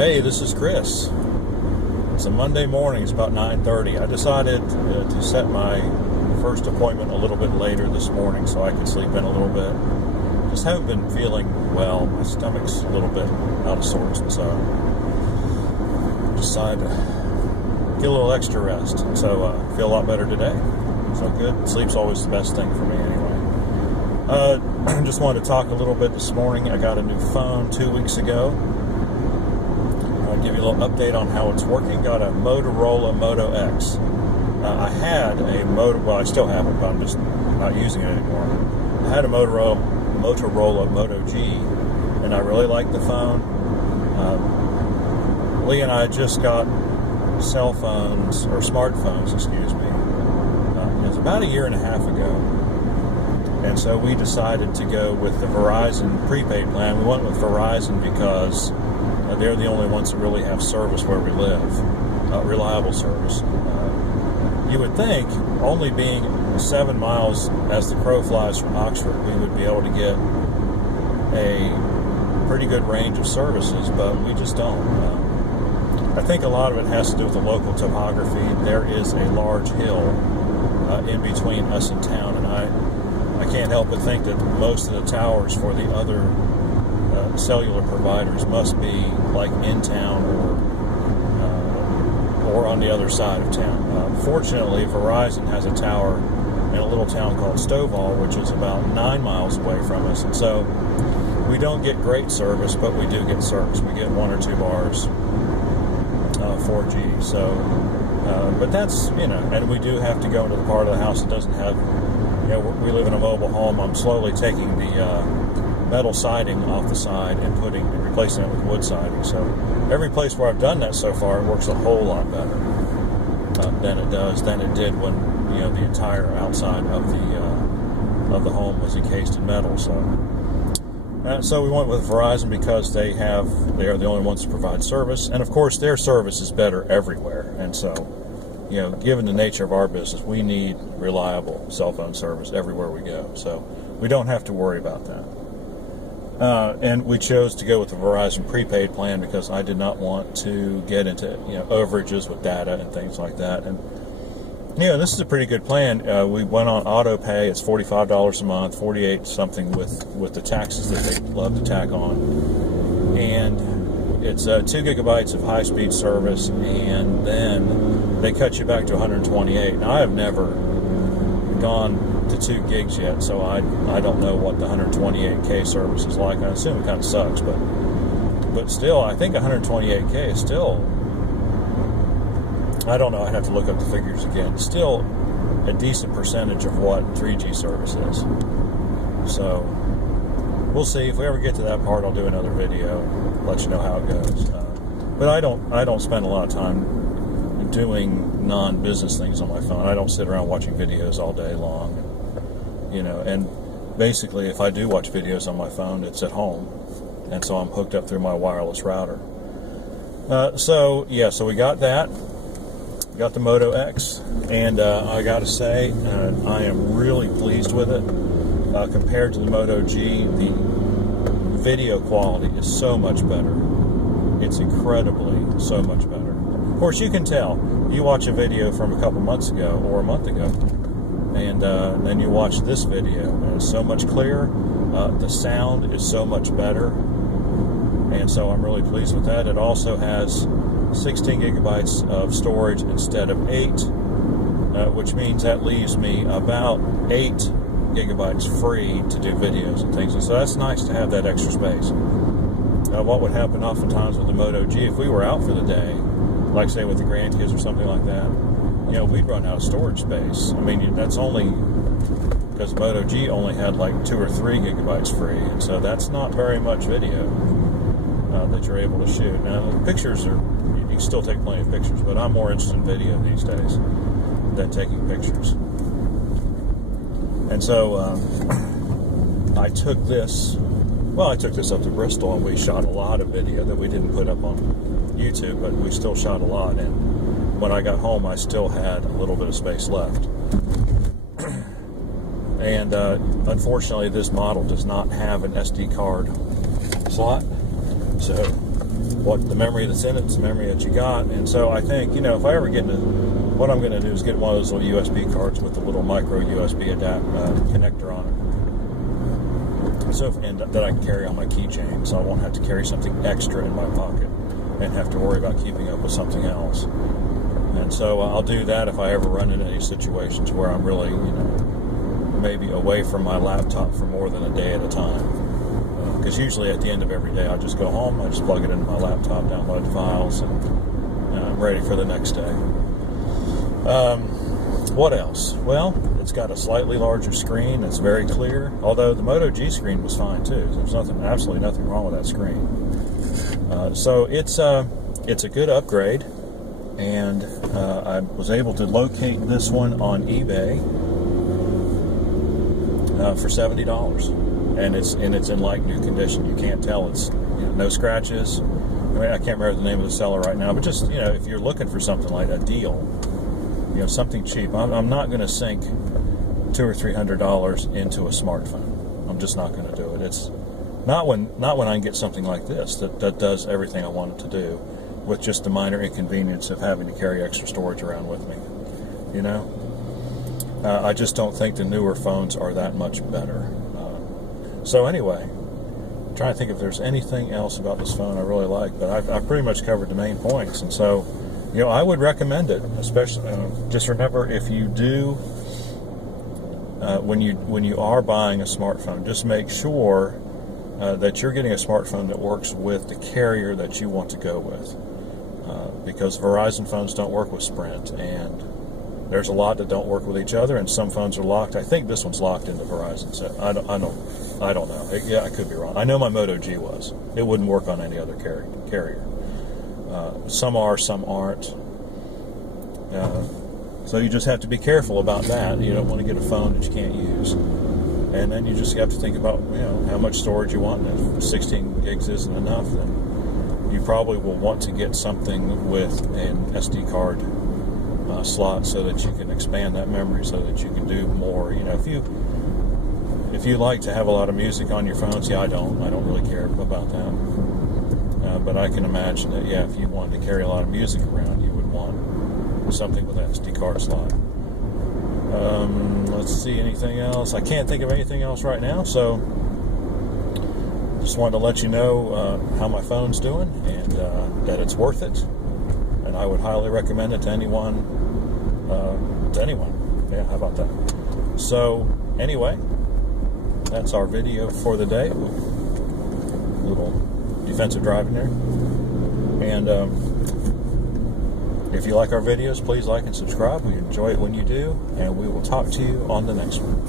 Hey, this is Chris. It's a Monday morning, it's about 9:30. I decided to set my first appointment a little bit later this morning so I could sleep in a little bit. Just haven't been feeling well. My stomach's a little bit out of sorts, and so I decided to get a little extra rest. So I feel a lot better today. So good. Sleep's always the best thing for me anyway. Just wanted to talk a little bit this morning. I got a new phone 2 weeks ago. I'll give you a little update on how it's working. Got a Motorola Moto X. I had a well, I still have it, but I'm just not using it anymore. I had a Motorola Moto G, and I really like the phone. Lee and I just got cell phones, or smartphones, excuse me. It was about a year and a half ago. And so we decided to go with the Verizon prepaid plan. We went with Verizon because they're the only ones that really have service where we live, reliable service. You would think, only being 7 miles as the crow flies from Oxford, we would be able to get a pretty good range of services, but we just don't. I think a lot of it has to do with the local topography. There is a large hill in between us and town, and I can't help but think that most of the towers for the other cellular providers must be like in town or on the other side of town. Fortunately, Verizon has a tower in a little town called Stovall, which is about 9 miles away from us, and so we don't get great service, but we do get service. We get 1 or 2 bars, 4G. So, but that's, and we do have to go into the part of the house that doesn't have. We live in a mobile home. I'm slowly taking the metal siding off the side and replacing it with wood siding. So every place where I've done that so far, it works a whole lot better than it did when the entire outside of the home was encased in metal. So we went with Verizon because they are the only ones to provide service, and of course their service is better everywhere. And so, given the nature of our business, we need reliable cell phone service everywhere we go. So we don't have to worry about that. And we chose to go with the Verizon prepaid plan because I did not want to get into overages with data and things like that. And this is a pretty good plan. We went on auto pay. It's $45 a month, $48 something with the taxes that they love to tack on. And it's 2 gigabytes of high-speed service, and then they cut you back to 128. Now, I have never gone to 2 gigs yet, so I don't know what the 128K service is like. I assume it kind of sucks, but still, I think 128K is still, I don't know, I'd have to look up the figures again, still a decent percentage of what 3G service is. So we'll see. If we ever get to that part, I'll do another video, let you know how it goes. But I don't spend a lot of time doing non-business things on my phone. I don't sit around watching videos all day long. And basically, if I do watch videos on my phone, it's at home, and so I'm hooked up through my wireless router. So we got that. Got the Moto X, and I got to say, I am really pleased with it. Compared to the Moto G, the video quality is so much better. It's incredibly so much better. Of course, you can tell. You watch a video from a couple months ago or a month ago, and then you watch this video, and it's so much clearer. The sound is so much better, and so I'm really pleased with that. It also has 16 gigabytes of storage instead of 8, which means that leaves me about 8 gigabytes free to do videos and things, and so that's nice to have that extra space. What would happen oftentimes with the Moto G, if we were out for the day, like say with the grandkids or something like that, we'd run out of storage space. I mean, that's only because Moto G only had like 2 or 3 gigabytes free, and so that's not very much video that you're able to shoot. Now, the pictures you can still take plenty of pictures, but I'm more interested in video these days than taking pictures. And so I took this up to Bristol, and we shot a lot of video that we didn't put up on YouTube, but we still shot a lot. And when I got home, I still had a little bit of space left. And unfortunately, this model does not have an SD card slot. So what the memory that's in it's the memory that you got. And so I think, you know, if I ever get into, what I'm going to do is get one of those little USB cards with the little micro USB connector on it, so and that I can carry on my keychain, so I won't have to carry something extra in my pocket and have to worry about keeping up with something else. And so I'll do that if I ever run into any situations where I'm really, you know, maybe away from my laptop for more than a day at a time. Because usually at the end of every day, I just go home, I just plug it into my laptop, download the files, and I'm ready for the next day. What else? Well, it's got a slightly larger screen. It's very clear. Although the Moto G screen was fine too. There's absolutely nothing wrong with that screen. So it's a good upgrade, and I was able to locate this one on eBay for $70. And it's in like new condition. You can't tell it's, you know, no scratches. I mean, I can't remember the name of the seller right now, but just, you know, if you're looking for something like a deal, you know, something cheap. I'm not going to sink $200 or $300 into a smartphone. I'm just not going to do it. It's not when I can get something like this that does everything I want it to do, with just the minor inconvenience of having to carry extra storage around with me. You know, I just don't think the newer phones are that much better. So anyway, I'm trying to think if there's anything else about this phone I really like, but I've pretty much covered the main points. And so, you know, I would recommend it, especially, just remember, if you do, when you are buying a smartphone, just make sure that you're getting a smartphone that works with the carrier that you want to go with, because Verizon phones don't work with Sprint, and there's a lot that don't work with each other, and some phones are locked. I think this one's locked into Verizon, so I don't know. Yeah, I could be wrong. I know my Moto G was. It wouldn't work on any other carrier. Some are, some aren't. So you just have to be careful about that. You don't want to get a phone that you can't use. And then you just have to think about, you know, how much storage you want. And if 16 gigs isn't enough, then you probably will want to get something with an SD card slot, so that you can expand that memory, so that you can do more. You know, if you like to have a lot of music on your phone, see, I don't really care about that. But I can imagine that, yeah, if you wanted to carry a lot of music around, you would want something with an SD card slot. Let's see, anything else? I can't think of anything else right now, so just wanted to let you know how my phone's doing, and that it's worth it. And I would highly recommend it to anyone. Yeah, how about that? So, anyway, that's our video for the day. Little defensive driving there. And if you like our videos, please like and subscribe. We enjoy it when you do, and we will talk to you on the next one.